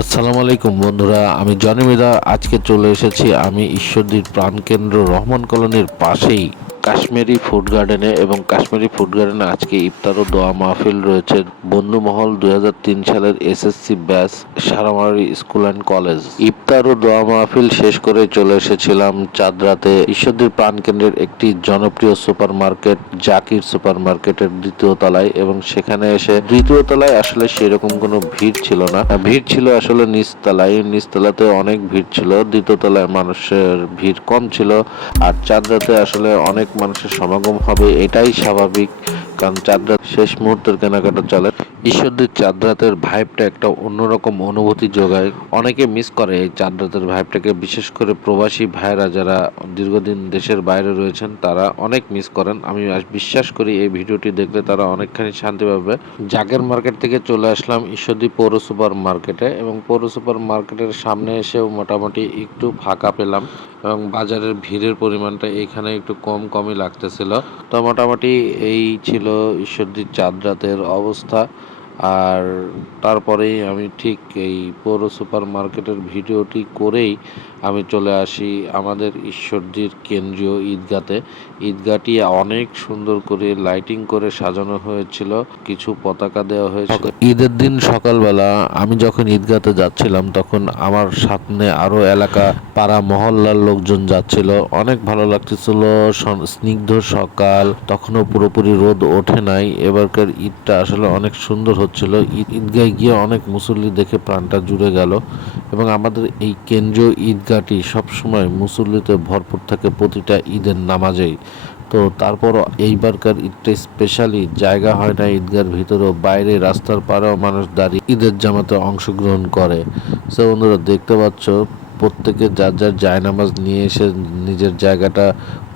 আসসালামু আলাইকুম, বন্ধুরা। আমি জনি মেদা আজকে চলে এসেছি আমি ঈশ্বরদীর প্রাণকেন্দ্র রহমান কলোনির পাশেই। কাশ্মীরি ফুড গার্ডেনে এবং কাশ্মীরি ফুড গার্ডেনে আজকে ইফতার ও দোয়া মাহফিল রয়েছে। বন্ধু মহল দুই সালের SSC batch Saramari school and college. ইফতার ও দোয়া মাহফিল শেষ করে চলে এসেছিলাম চাঁদরাতে। ঈশ্বরদীর প্রাণকেন্দ্রের একটি জনপ্রিয় সুপার মার্কেট জাকির সুপার মার্কেটের দ্বিতীয় তলায় এবং সেখানে এসে দ্বিতীয় তলায় আসলে সেরকম কোনো ভিড় ছিল না। ভিড় ছিল আসলে নিচতলায়। নিচতলাতে অনেক ভিড় ছিল। দ্বিতীয় তলায় মানুষের ভিড় কম ছিল। আর চাঁদরাতে আসলে অনেক মানুষের সমাগম হবে এটাই স্বাভাবিক। কারণ চাঁদরাত শেষ মুহূর্তের কেনাকাটা চলে। ঈশ্বরদীর চাঁদরাতের ভাইবটা একটা অন্যরকম অনুভূতি যোগায়। অনেকে মিস করে এই চাঁদরাতের ভাইবটাকে বিশেষ করে প্রবাসী ভাইরা যারা দীর্ঘদিন দেশের বাইরে রয়েছেন, তারা অনেক মিস করেন। আমি বিশ্বাস করি এই ভিডিওটি দেখলে তারা অনেকখানি শান্তি পাবে। জাগের মার্কেট থেকে চলে আসলাম ঈশ্বরদী পৌর সুপার মার্কেটে এবং পৌর সুপার মার্কেটের সামনে এসেও মোটামুটি একটু ফাঁকা পেলাম এবং বাজারের ভিড়ের পরিমাণটা এখানে একটু কম কমই লাগতেছিল। তো মোটামুটি এই ছিল ঈশ্বরদীর চাঁদ রাতের অবস্থা। আর তারপরেই আমি ঠিক এই পৌর সুপার মার্কেটের ভিডিওটি করেই আমি চলে আসি আমাদের ঈশ্বরদীর কেন্দ্রীয় ঈদগাতে। ঈদগাটি অনেক সুন্দর করে লাইটিং করে সাজানো হয়েছিল, কিছু পতাকা দেওয়া হয়েছিল। ঈদের দিন সকালবেলা আমি যখন ঈদগাতে যাচ্ছিলাম, তখন আমার সামনে আরও এলাকা, পাড়া মহল্লার লোকজন যাচ্ছিল। অনেক ভালো লাগতেছিল স্নিগ্ধ সকাল, তখনও পুরোপুরি রোদ ওঠে নাই। এবারকার ঈদটা আসলে অনেক সুন্দর হচ্ছিল, ঈদ, ঈদগায় গিয়ে অনেক মুসল্লি দেখে প্রাণটা জুড়ে গেল এবং আমাদের এই কেন্দ্রীয় ঈদগাহটি সবসময় মুসল্লিতে ভরপুর থাকে প্রতিটা ঈদের নামাজেই। তো তারপর এইবারকার ঈদটা স্পেশালি জায়গা হয় না ঈদগার ভিতরেও, বাইরে রাস্তার পাড়েও মানুষ দাঁড়িয়ে ঈদের জামাতে অংশগ্রহণ করে। সে বন্ধুরা, দেখতে পাচ্ছ প্রত্যেকে যার যার জায়নামাজ নিয়ে এসে নিজের জায়গাটা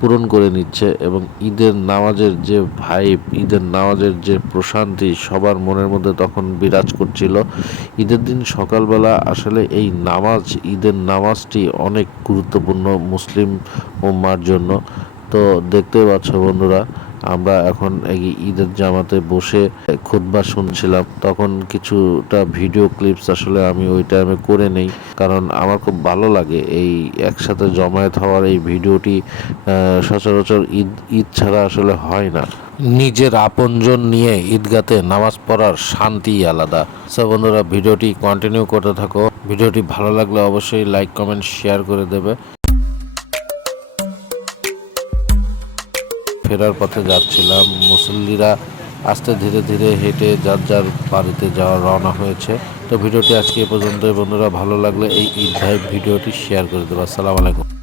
পূরণ করে নিচ্ছে এবং ঈদের নামাজের যে ভাইব ঈদের নামাজের যে প্রশান্তি সবার মনের মধ্যে তখন বিরাজ করছিল। ঈদের দিন সকালবেলা আসলে এই নামাজ, ঈদের নামাজটি অনেক গুরুত্বপূর্ণ মুসলিম উম্মার জন্য। তো দেখতেই পাচ্ছ বন্ধুরা আমরা এখন এই ঈদের জামাতে বসে খুতবা শুনছিলাম। তখন কিছুটা ভিডিও ক্লিপস আসলে আমি ওই টাইমে করে নেই, কারণ আমার খুব ভালো লাগে এই একসাথে জমায়েত হওয়ার এই ভিডিওটি সচরাচর ঈদ ঈদ ছাড়া আসলে হয় না। নিজের আপনজন নিয়ে ঈদগাতে নামাজ পড়ার শান্তি আলাদা। সো বন্ধুরা ভিডিওটি কন্টিনিউ করতে থাকো। ভিডিওটি ভালো লাগলে অবশ্যই লাইক কমেন্ট শেয়ার করে দেবে। ফেরার পথে যাচ্ছিলাম। মুসল্লিরা আস্তে ধীরে ধীরে হেঁটে যার যার বাড়িতে যাওয়া রওনা হয়েছে। তো ভিডিওটি আজকে এ পর্যন্ত বন্ধুরা, ভালো লাগলে এই ঈদ ভিডিওটি শেয়ার করে দেবো আসসালামু আলাইকুম।